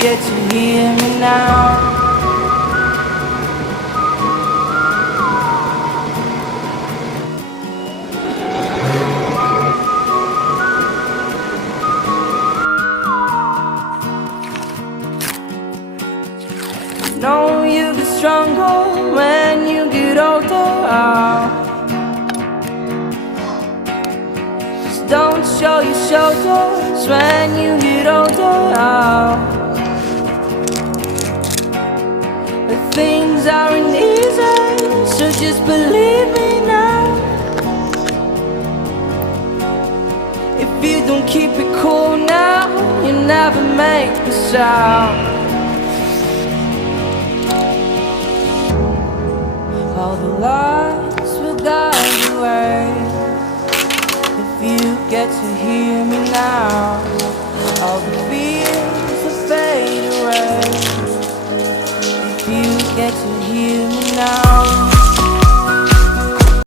get to hear me now. Know you get stronger when you get older. Just don't show your shoulders when you get older. But things aren't easy, so just believe me now. If you don't keep it cool now, you never make a sound. All the lights will guide the way. If you get to hear me now, all the fears will fade away. If you get to hear me now.